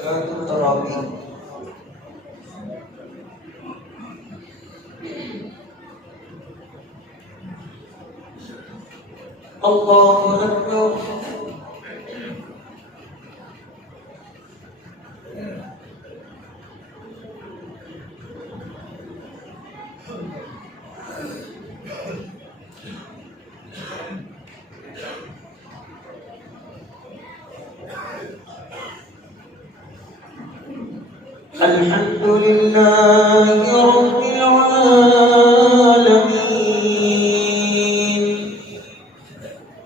صلاة التراويح. الله أكبر. الحمد لله رب العالمين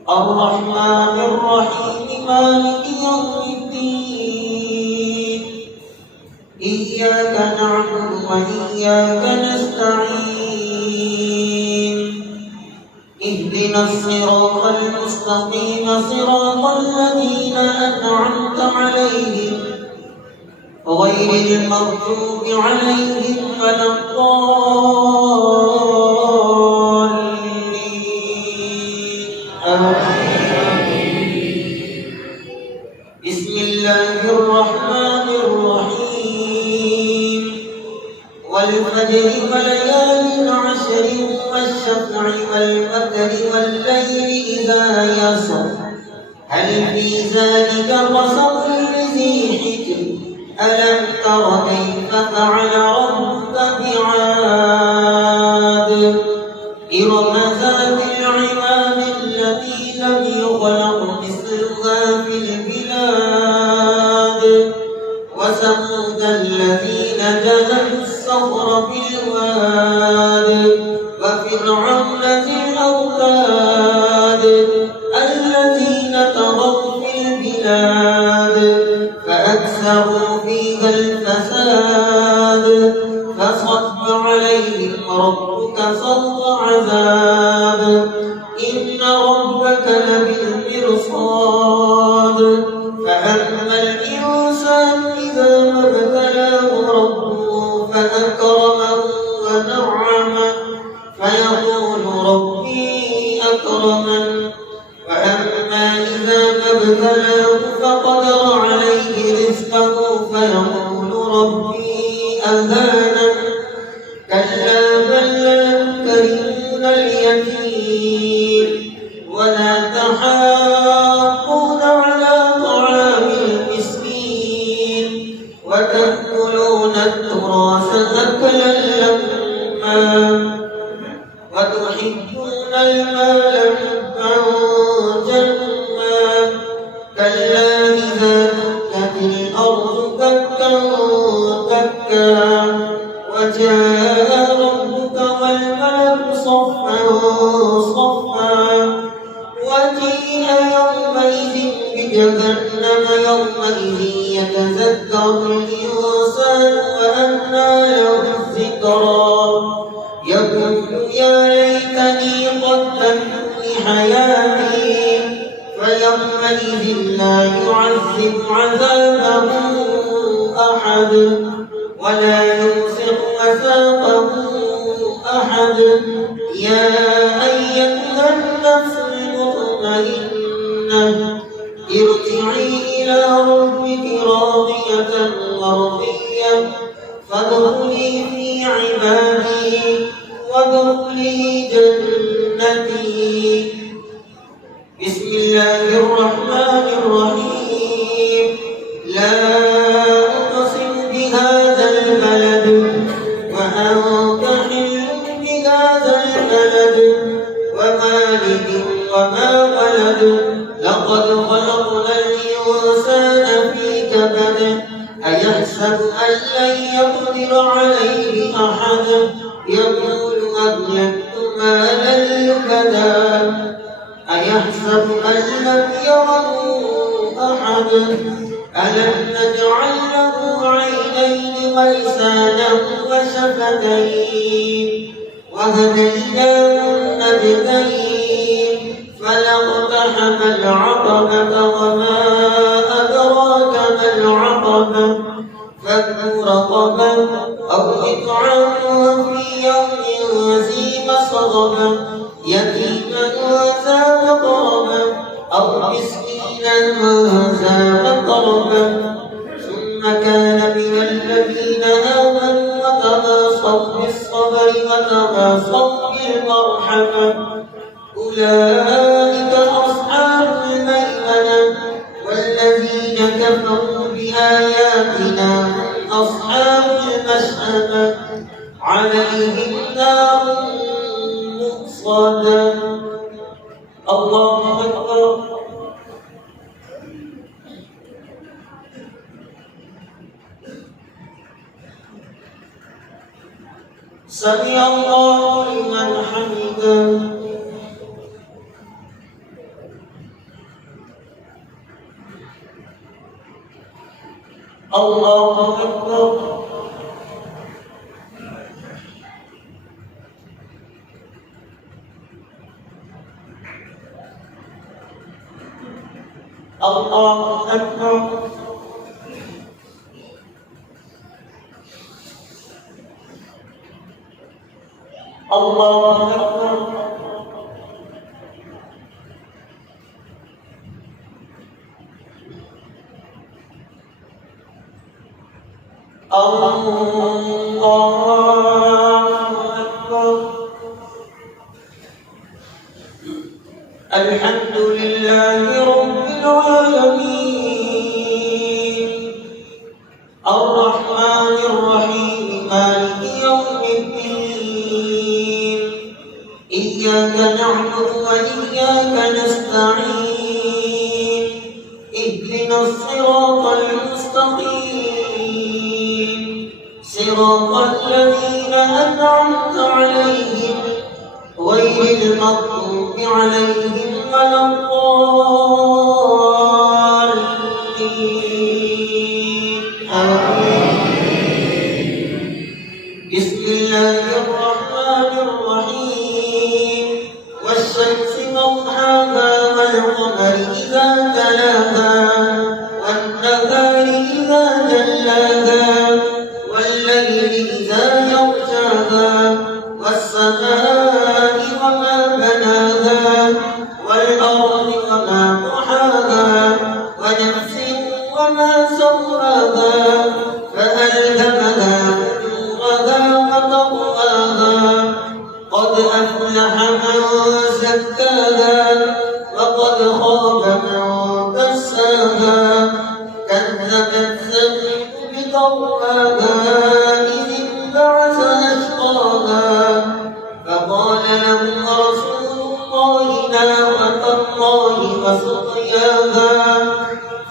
الرحمن الرحيم مالك يوم الدين إياك نعبد وإياك نستعين اهدنا الصراط المستقيم صراط الذين أنعمت عليهم غير المغضوب عليهم ولا الضالين آمين. بسم الله الرحمن الرحيم والفجر وليال عشر والشفع والوتر والليل إذا يسر هل في ذلك قسم لذي حجر ألم تر كيف فعل ربك بعاد إرم ذات العماد التي لم يخلق مثلها في البلاد وثمود الذين جابوا الصخر بالواد وفرعون ذي الأوتاد الذين طغوا في البلاد فأكثروا فيها الفساد فصب عليهم ربك صوت عذاب إن ربك لبالمرصاد فأما الإنسان إذا ما ابتلاه ربه فأكرمه ونعمه فيقول ربي أكرمن وأما إذا ما ابتلاه فقدر عليه رزقه فيقول ربي أهانن كلا بل لا تكرمون اليتيم ولا تحاضون على طعام المسكين وتأكلون التراث أكلا لما وتحبون المال حبا جما كلا إذا دكت الأرض دكا دكا وجاء ربك والملك صفا صفا وجيء يومئذ بجهنم يومئذ يتذكر الإنسان وأنى له الذكرى يقول يا ليتني قدمت لحياتي فيومئذ لا يعذب عذابه أحد ولا يوثق وثاقه أحد يا أيتها النفس المطمئنة ارجعي إلى ربك راضية مرضية فادخلي في عبادي وادخلي جنتي. بسم الله الرحمن الرحيم لا أقسم بهذا البلد وأنت حل بهذا البلد ووالد وما ولد لقد خلقنا الإنسان في كبد أيحسب أن لن يقدر عليه أحد يقول أهلكت مالا لبدا أيحسب أن لم يره أحد ألم نجعل له عينين ولسانا وشفتين وهديناه النجدين فلاقتحم العقبة وما أدراك ما العقبة فك رقبة أو إطعام في يوم ذي مسغبة يتيما ذا مقربة أو مسكينا ذا مقربة ثم وتواصوا بالمرحمة أولئك أصحاب الميمنة والذين كفروا بآياتنا أصحاب المشأمة عليهم نار مؤصدة. الله أكبر. سمع الله لمن حمده. الله أكبر. الله أكبر. الله أكبر. الله أكبر. الحمد لله رب العالمين الرحمن الرحيم مالك يوم الدين إياك نعبد وإياك نستعين اهدنا الصراط المستقيم صراط الذين أنعمت عليهم غير المغضوب عليهم ولا الضالين آمين. بسم الله الرحمن الرحيم والشمس وضحاها والقمر إذا تلاها والنهار إذا جلاها والليل إذا يغشاها والسماء وما بناها والأرض وما طحاها ونفس وما سواها فألهمها فجورها وتقواها قد أفلح من زكاها وقد خاب من دساها كذبت ثمود بطغواها إذ انبعث أشقاها فقال لهم رسول الله ناقة الله وسقياها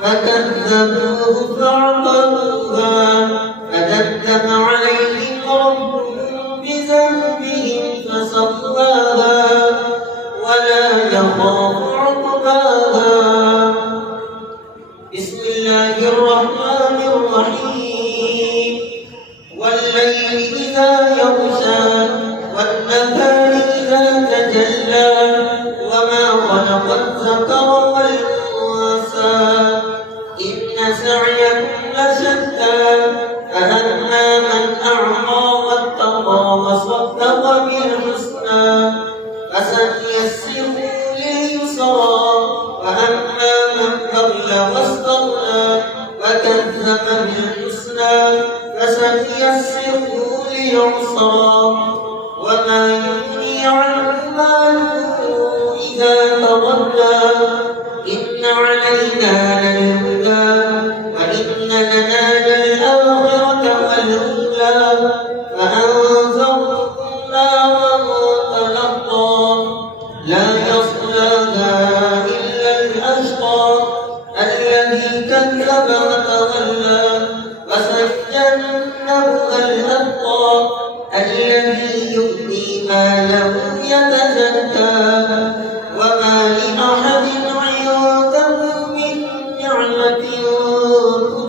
فكذبوه فعقروها فدمدم عليهم ربهم بذنبهم فسواها ولا يخاف عقباها. بسم الله الرحمن الرحيم والليل إذا يغشى والنهار إذا تجلى وما خلق الذكر والأنثى إن سعيكم لشتى فأما من أعطى واتقى وصدق بالحسنى فسنيسره لليسرى وأما من بخل واستغنى وكذب بالحسنى فسنيسره للعسرى وما يغني عنه ماله إذا تولى إن علينا للهدى وإن لنا للآخرة والأولى فأنذرتكم نارا تلظى لا يصلاها إلا الأشقى الذي كذب وتولى وسيجنبها الأتقى الذي يؤتي ماله يتزكى وما لأحد عنده من نعمة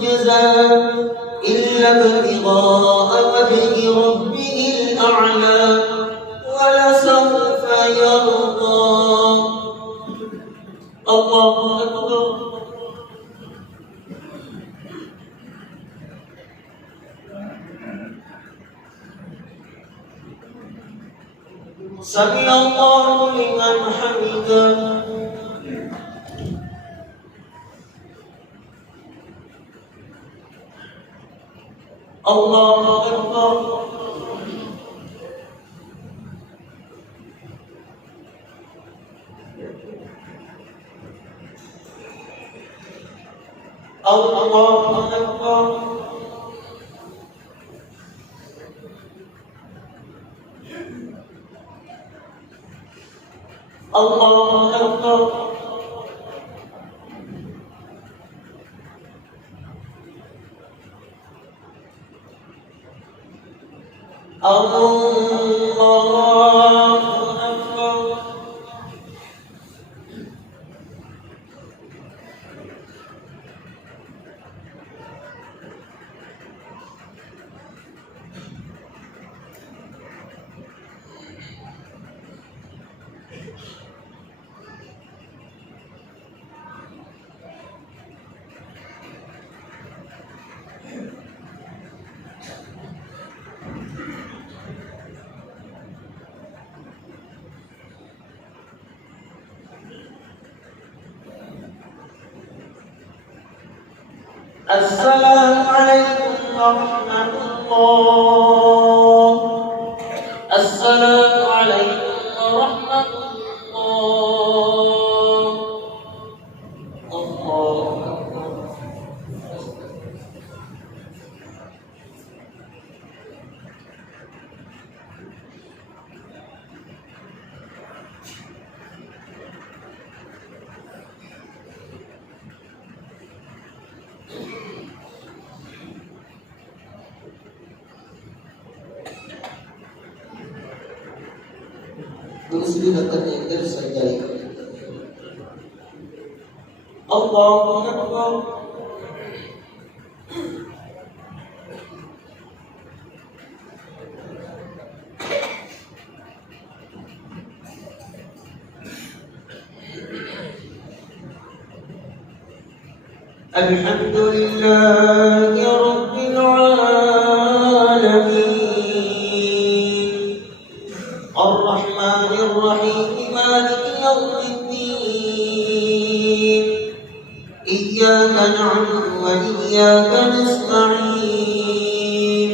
تجزى إلا ابتغاء وجه ربه الأعلى ولسوف يرضى. الله أكبر. سمع الله لمن حمده. الله أكبر. الله أكبر. الله أكبر. الله أكبر. السلام عليكم ورحمة الله. السلام عليكم ورحمة الله. الله أكبر. दूसरी रकम अंदर सजाई। अल्लाहु अकबर। अल्हम्दुलिल्लाह रब्बिल आलमीन अर्रहमानिर रहीम मालिक यौमिद्दीन इय्याका नअबुदु व इय्याका नस्तईन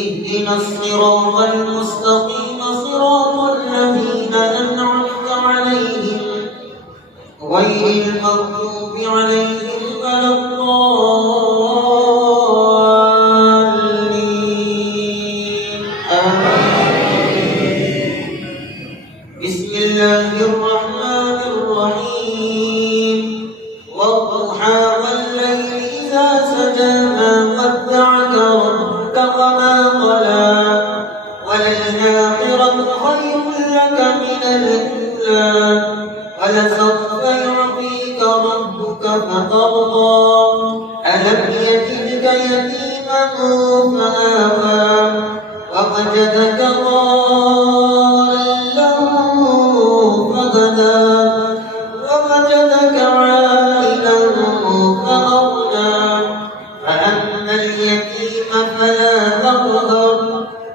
इहदिनास सिरातल मुस्तकीम सिरातल लज़ीना अन'अमता अलैहिम गhairil maghdubi अलैहिम ولسوف يعطيك ربك فترضى ألم يجدك يتيما فآوى ووجدك ضالا فهدى ووجدك عائلا فأغنى فأما اليتيم فلا تقهر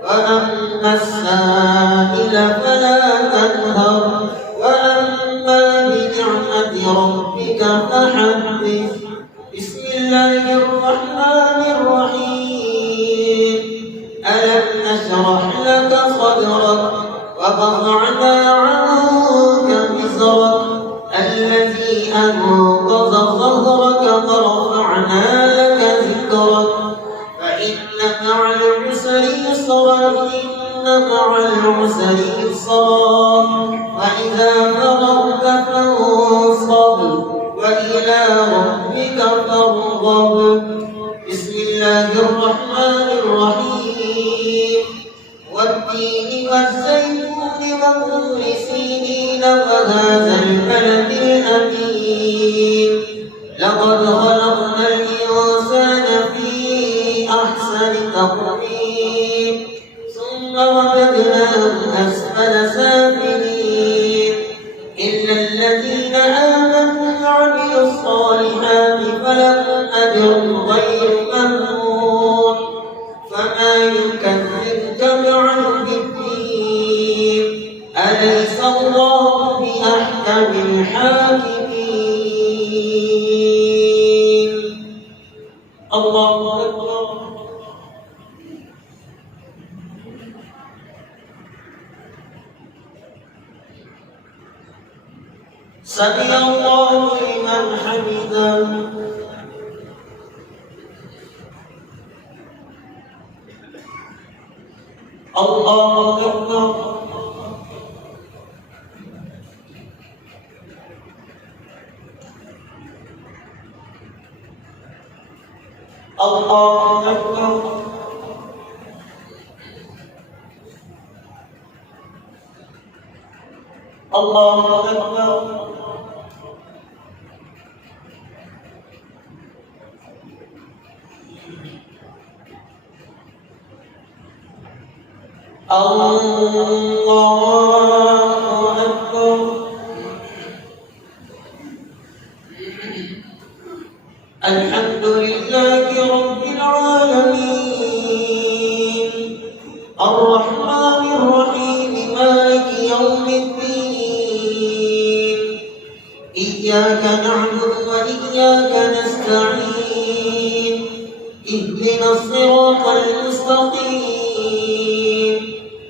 وأما السائل فلا تنهر ربك فحدث. بسم الله الرحمن الرحيم ألم نشرح لك صدرك ووضعنا عنك وزرك الذي أنقض ظهرك ورفعنا لك ذكرك فإن مع العسر يسرا إن مع العسر يسرا وإذا فرغت فانصب وإلى ربك فارغب. بسم الله الرحمن الرحيم والتين والزيتون وطور سينين وهذا البلد الأمين لقد خلقنا الإنسان في أحسن تقويم ثم رددناه أسفل سافلين إلا الذين آمنوا وعملوا الصالحات فلهم أجر غير ممنون فما يكذبك بعد الدين أليس الله بأحكم الحاكمين. الله أكبر. سمع الله لمن حمده. الله أكبر. الله أكبر. الله أكبر. الله أكبر. الحمد لله رب العالمين الرحمن الرحيم مالك يوم الدين إياك نعبد وإياك نستعين اهدنا الصراط المستقيم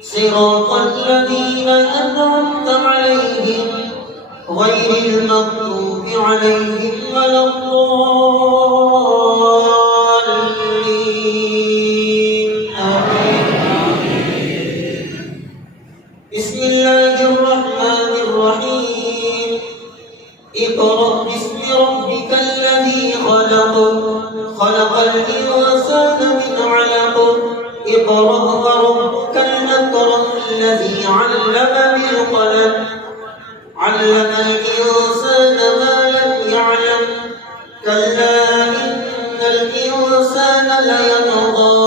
صراط الذين أنعمت عليهم غير المغضوب عليهم ولا الضالين آمين. بسم الله الرحمن الرحيم اقرأ باسم ربك الذي خلق خلق الإنسان من علق اقرأ وربك الأكرم الذي علم بالقلم علم الإنسان ما لم يعلم كلا إن الإنسان ليطغى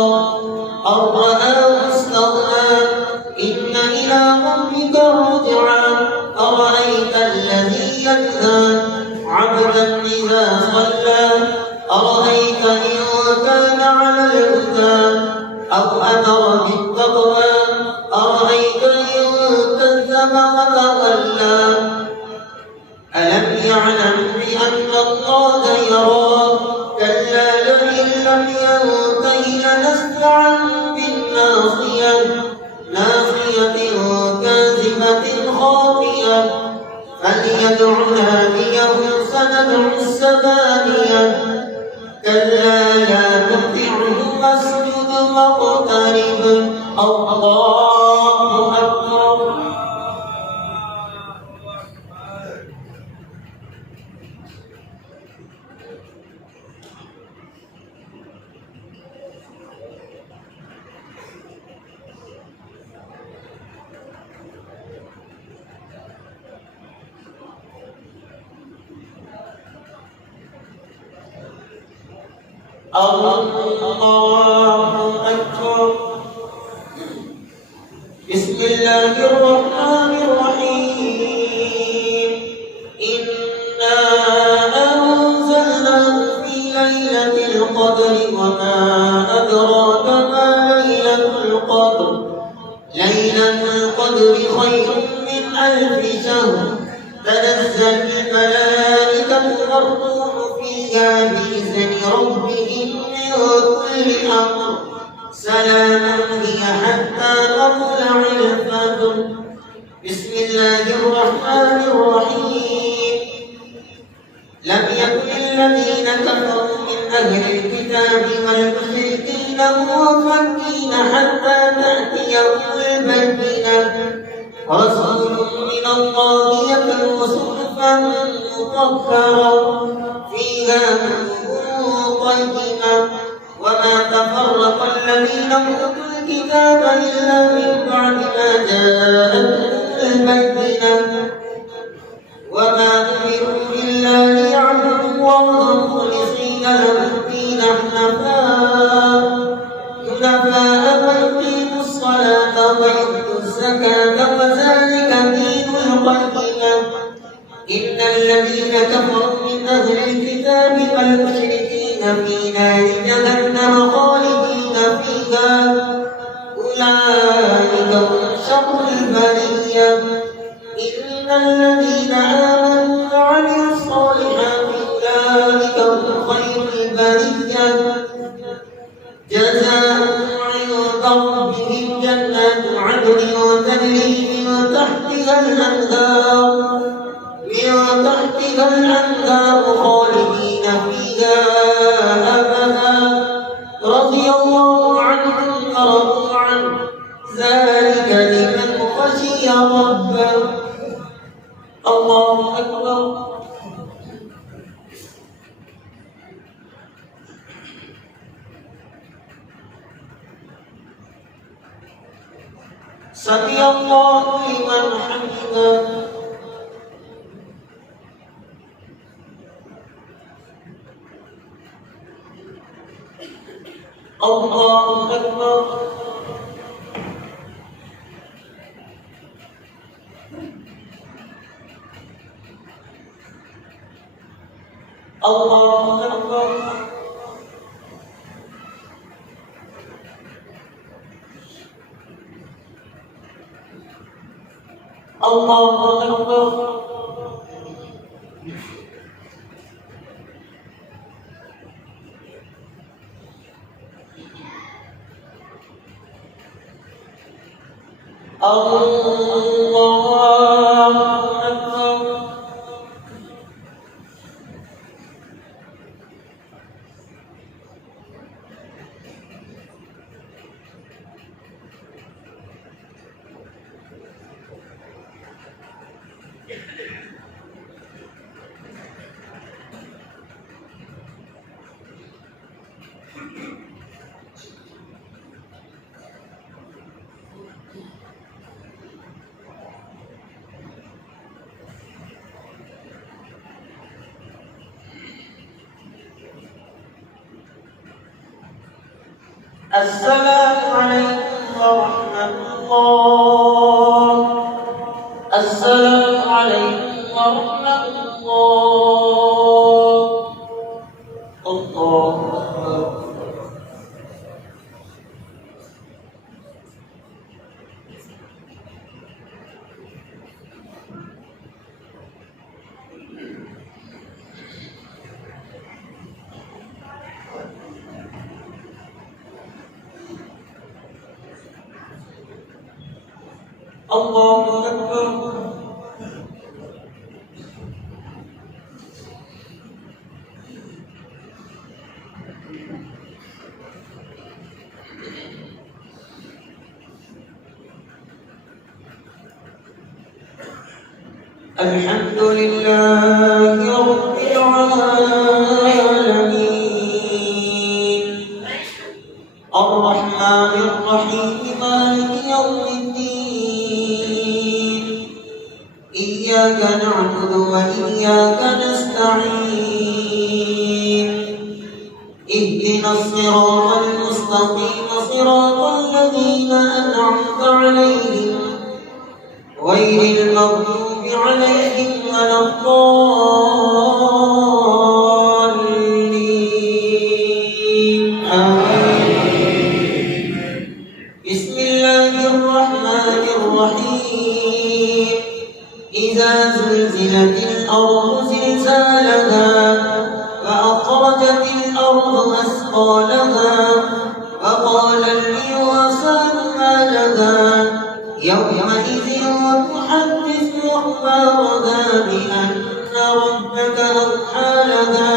أن رآه استغنى إن إلى ربك الرجعى أرأيت الذي ينهى عبدا إذا صلى أرأيت إن كان على الهدى أو أمر بالتقوى أرأيت إن كذب وتولى ألم يعلم بأن الله يرى كلا لئن لم ينته لنسفعا بالناصية ناصية كاذبة خاطئة فليدع ناديه سندع الزبانية كلا لا تطعه واسجد واقترب الله أكبر. الله أكبر. بسم الله الرحمن الرحيم إنا أنزلناه في ليلة القدر وما أدراك ما ليلة القدر ليلة القدر خير من 1000 شهر تنزل الملائكة والروح فيها بإذن ربهم من كل أمر سلام هي حتى مطلع الفجر. بسم الله الرحمن الرحيم لم يكن الذين كفروا من أهل الكتاب والمشركين منفكين حتى تأتيهم البينة رسول من الله يتلو صحفا مطهرة فيها كتب قيمة وما تفرق الذين أوتوا الكتاب إلا من بعد ما جاءتهم البينة وما أمروا إلا ليعبدوا الله مخلصين له الدين حنفاء ويقيموا الصلاة ويؤتوا الزكاة وذلك دين القيمة إن الذين كفروا من أهل الكتاب والمشركين في نار جهنم خالدين فيها أولئك هم شر البرية إن الذين آمنوا وعملوا الصالحات أولئك هم خير البرية جزاؤهم عند ربهم جنات عدن تجري من تحتها الأنهار من يا رب. الله أكبر. سمع الله لمن حمده. الله أكبر. الله أكبر. الله أكبر. السلام عليكم ورحمة الله. السلام عليكم ورحمة الله. الله أكبر. الله أكبر. الحمد لله رب العالمين الرحمن الرحيم مالك يوم الدين إياك نعبد وإياك نستعين اهدنا الصراط المستقيم صراط الذين أنعمت عليهم غير المغضوب عليهم ولا الضالين آمين. بسم الله الرحمن الرحيم إذا زلزلت الأرض زلزالها وأخرجت الأرض أثقالها وقال الإنسان ما لها يومئذ وتحدث أخبارها بأن ربك أوحى لها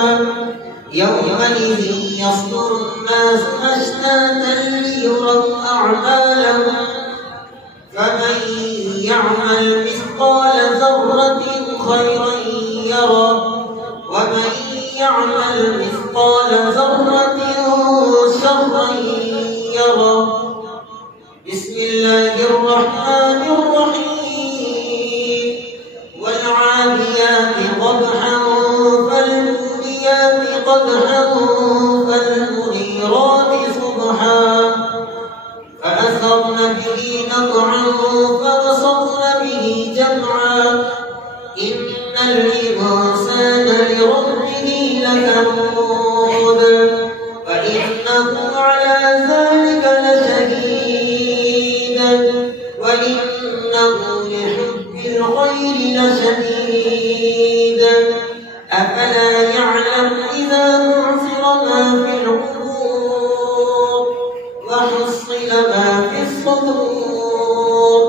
يومئذ يصدر الناس أشتاتا ليروا أعمالهم فمن يعمل مثقال ذرة خيرا يره ومن يعمل مثقال ذرة شرا يره. بسم الله الرحمن الرحيم والعاديات ضبحا فالموريات قدحا فالمغيرات صبحا فأثرن به نقعا فوسطن به جمعا إن الإنسان لربه لكنود وإنه على ذلك لشهيد وإنه لحب الخير لشديد أفلا يعلم إذا بعثر ما في القبور وحصل ما في الصدور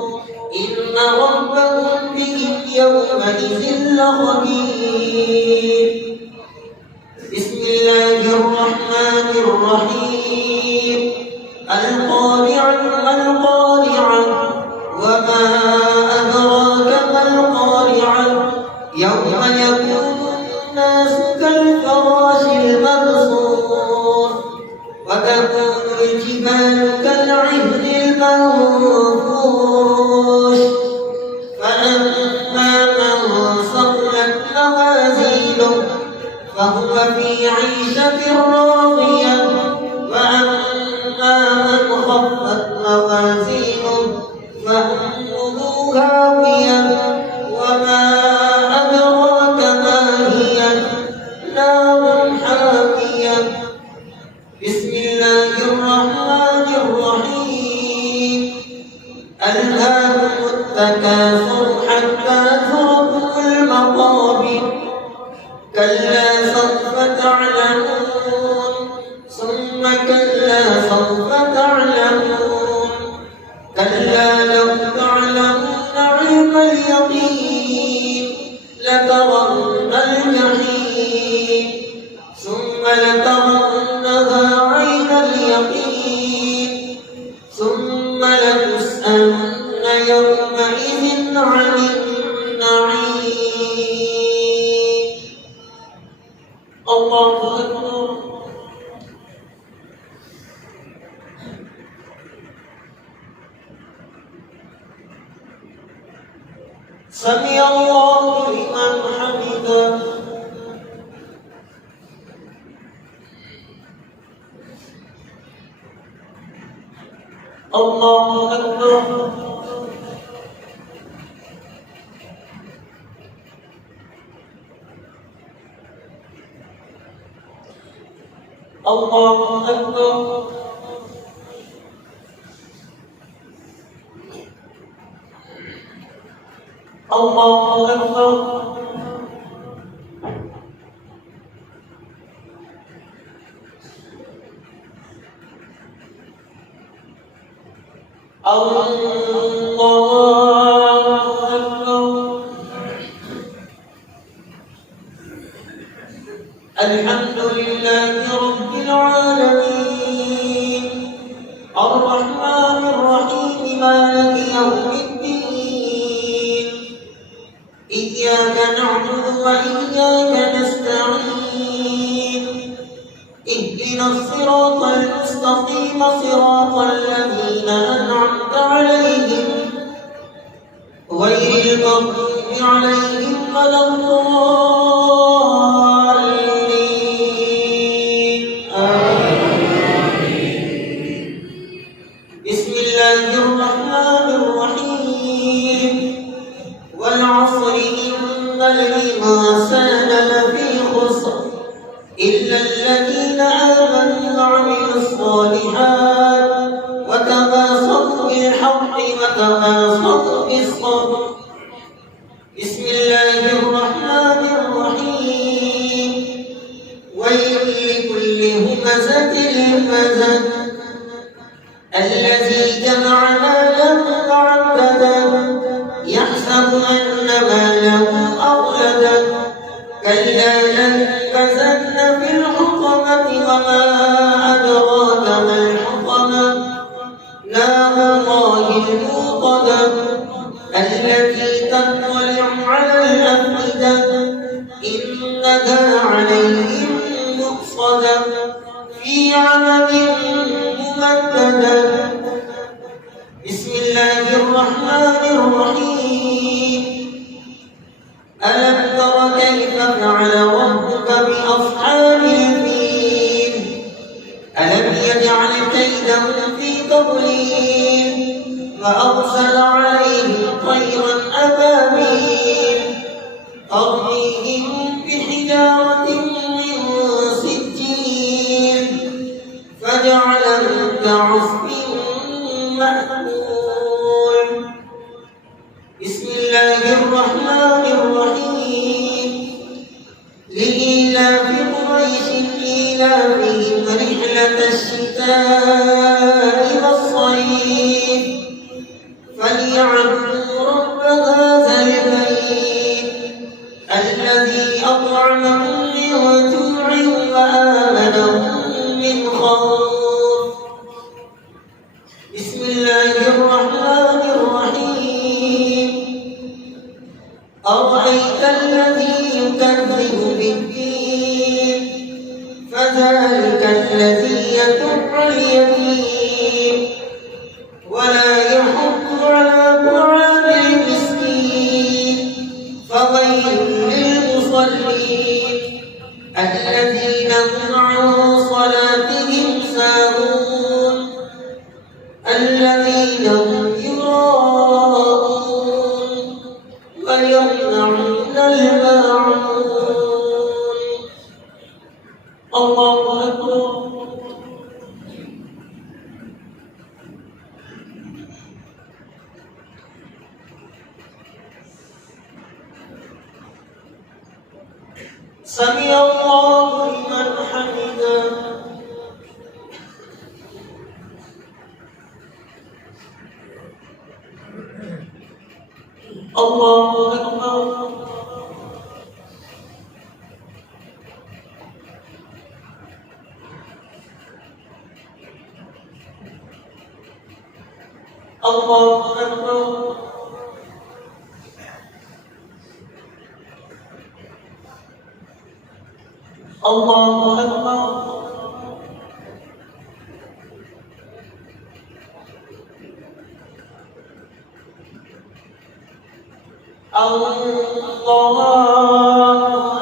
إن ربهم بهم يومئذ لخبير. بسم الله الرحمن الرحيم القارعة ما القارعة وما يوم يكون الناس كالفراش المبثوث وتكون الجبال كالعهن المنفوش فأما من ثقلت موازينه فهو في عيشة راضية وأما من خفت موازينه فأمه هاوية وما أدراك ما هي نار حامية. بسم الله الرحمن الرحيم. ألهاكم التكاثر حتى زرتم المقابر كلا سوف تعلمون ثم كلا سوف تعلمون كلا لو تعلمون علم اليقين لترون الجحيم ثم لترونها عين اليقين ثم لتسألن يومئذ عن النعيم. الله أكبر. سمع الله لمن حمده. الله أكبر. الله أكبر. الله أكبر. الله أكبر. الحمد لله رب العالمين الرحمن الرحيم مالك يوم الدين إياك نعبد وإياك نستعين اهدنا الصراط المستقيم صراط الذين أنعمت عليهم غير المغضوب عليهم ولا الضالين آمين. بسم الله الرحمن الرحيم. والعصر إن الإنسان لفي خسر إلا الذين آمنوا وعملوا الصالحات وتواصوا بالحق وتواصوا بالصبر. بسم الله الرحمن الرحيم. ويل لكل همزة لمزة الذي جمع مالا وعدده يحسب أن ماله أخلده كلا لينبذن في الحطمة وما أدراك ما الحطمة نار الله الموقدة التي تطلع على الأفئدة إنها عليهم مؤصدة في عمد ممددة. بسم الله الرحمن الرحيم. ألم تر كيف فعل ربك بأصحاب الفيل ألم يجعل كيدهم في تضليل وأرسل عليهم طيرا أبابيل ترميهم بحجارة من سجيل فجعلهم كعصف مأكول. بسم الله الرحمن الرحيم. لإيلاف قريش إيلافهم رحلة الشتاء والصيف فليعبدوا رب هذا البيت الذي أطعمهم من جوع وآمنهم من خوف. بسم الله الرحمن الرحيم. أرأيت الذي يكذب بالدين فذلك الذي يدع اليتيم ولا يحض على طعام المسكين فويل للمصلين الذين هم عن صلاتهم ساهون الذين هم يراءون ويمنعون الماعون. الله أكبر. سمع الله لمن حمده. الله أكبر. الله أكبر. الله أكبر. الله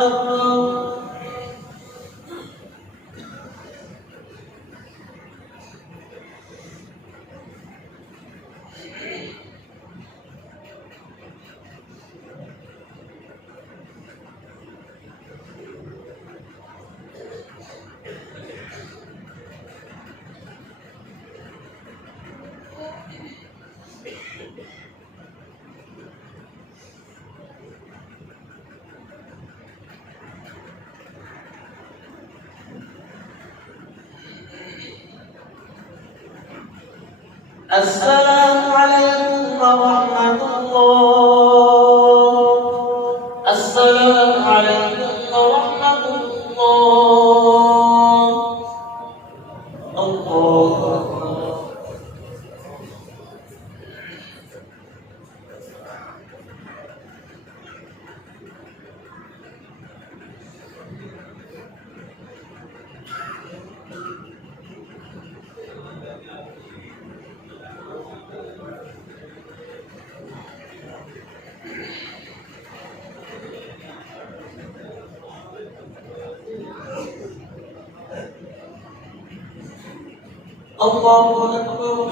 أكبر. السلام عليكم ورحمة الله. السلام عليكم ورحمة الله. الله أكبر. الله أكبر.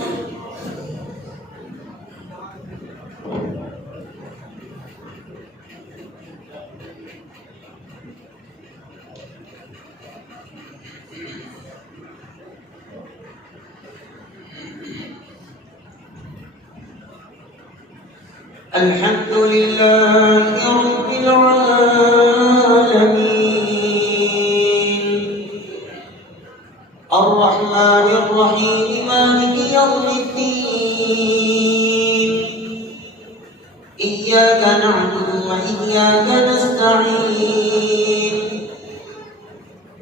الحمد لله رب العالمين الرحمن الرحيم مالك يوم الدين إياك نعبد وإياك نستعين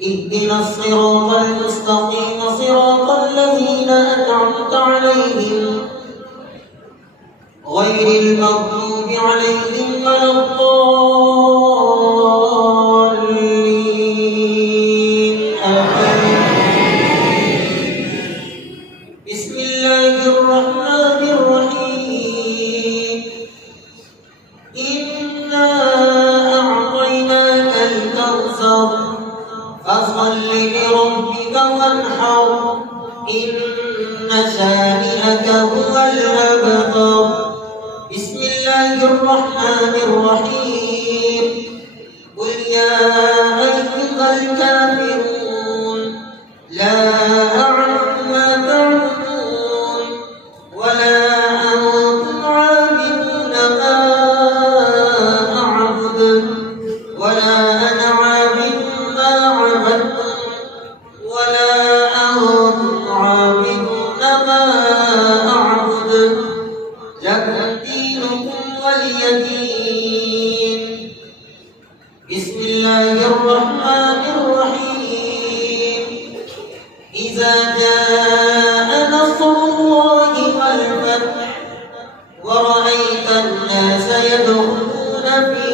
اهدنا الصراط المستقيم صراط الذين أنعمت عليهم غير المغضوب عليهم ولا الضالين آمين. بسم الله الرحمن الرحيم إنا أعطيناك الكوثر فصل لربك وانحر إن شانئك هو الأبتر. بسم الله الرحمن الرحيم قل يا أيها الكافرون لا أعبد ما تعبدون ولا أنتم عابدون ما أعبد ولا أنا عابد ما عبدتم ولا أنتم عابدون ما أعبد لكم دينكم ولي دين. بسم الله الرحمن الرحيم إذا جاء نصر الله والفتح ورأيت الناس يدخلون في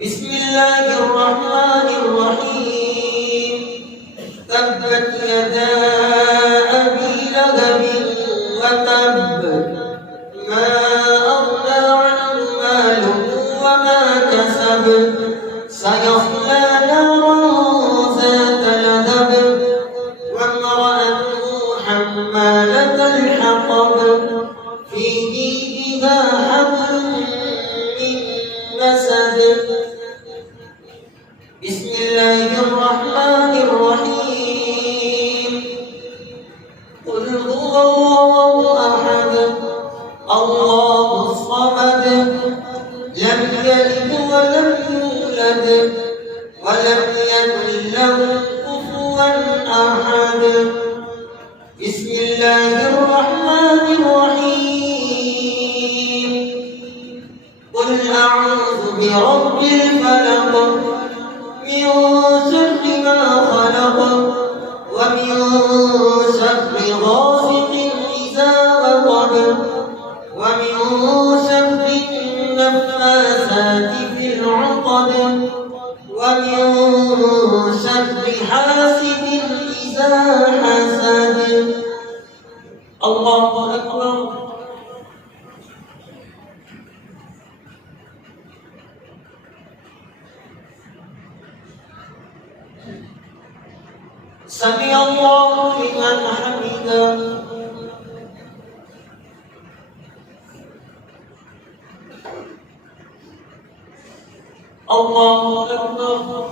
بسم الله الرحمن الرحيم تبت يدا أبي لهب وتب ما أغنى عنه ماله وما كسب سيصلى نارا ذات لهب وامرأته حمالة الحطب في جيدها حبل من مسد بسم الله الرحمن الرحيم قل هو الله أحد الله الصمد لم يلد ولم يولد ولم يكن له كفوا أحد بسم الله الرحمن الرحيم قل أعوذ برب الفلق من شر ما خلق ومن شر غاسق إذا وقب ومن شر النفاثات في العقد ومن شر حاسد إذا حسد الله أكبر سمع الله لمن حمده الله أكبر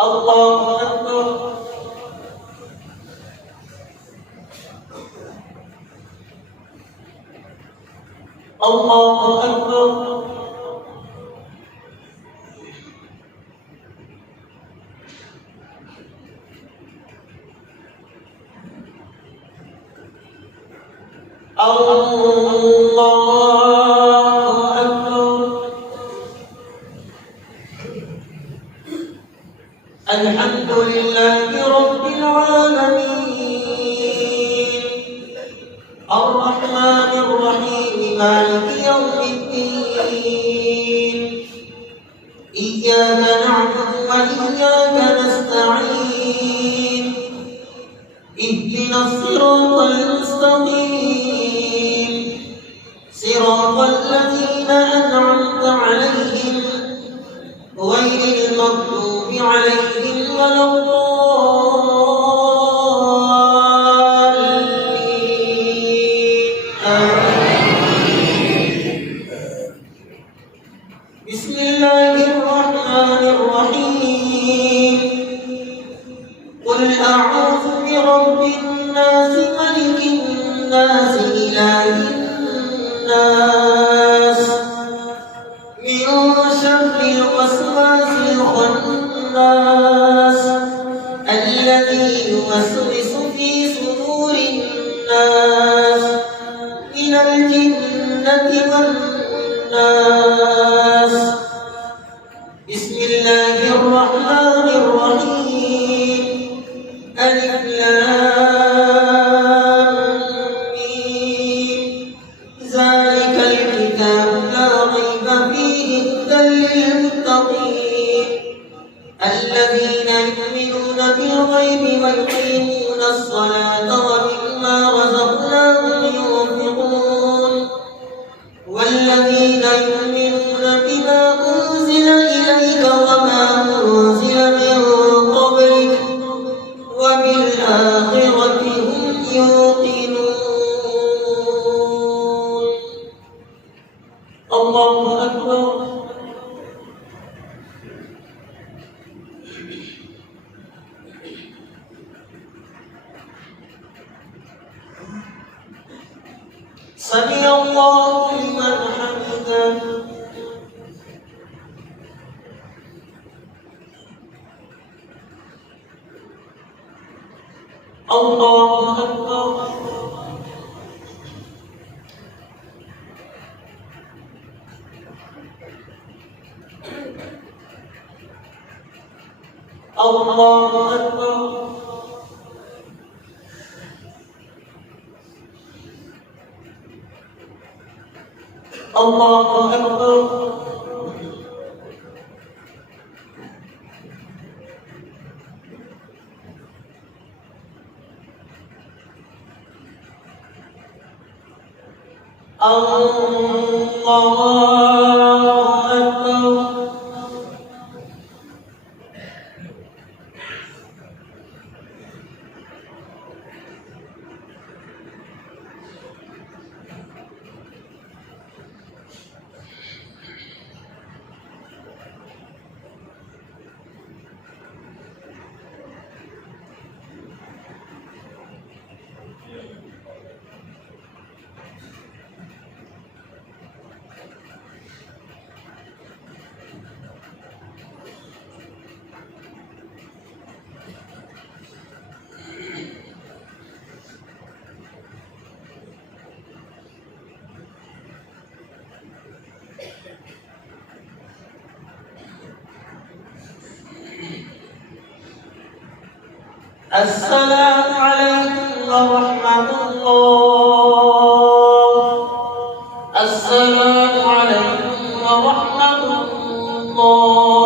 الله أكبر الله أكبر الله أكبر الحمد لله رب العالمين الرحمن الرحيم مالك يوم الدين إياك نعبد وإياك نستعين اهدنا الصراط المستقيم صراط الذين أنعمت عليهم غير المغضوب عليهم ولا الضالين بسم الله الرحمن الرحيم قل أعوذ برب الناس ملك الناس إله الناس من شر الوسواس الخناس الذي يوسوس في صدور الناس من الجنة والناس بسم الله الرحمن الرحيم ألف لام ميم ذلك الكتاب لا ريب فيه هدى للمتقين الذين يؤمنون بالغيب ويقيمون الصلاة ومما رزقناهم ينفقون والذين يؤمنون بما أنزل إليك وما أنزل من قبلك وبالآخرة هم يوقنون الله أكبر سمع الله لمن حمده الله أكبر الله أكبر الله أكبر. الله أكبر. السلام عليكم ورحمة الله. السلام عليكم ورحمة الله.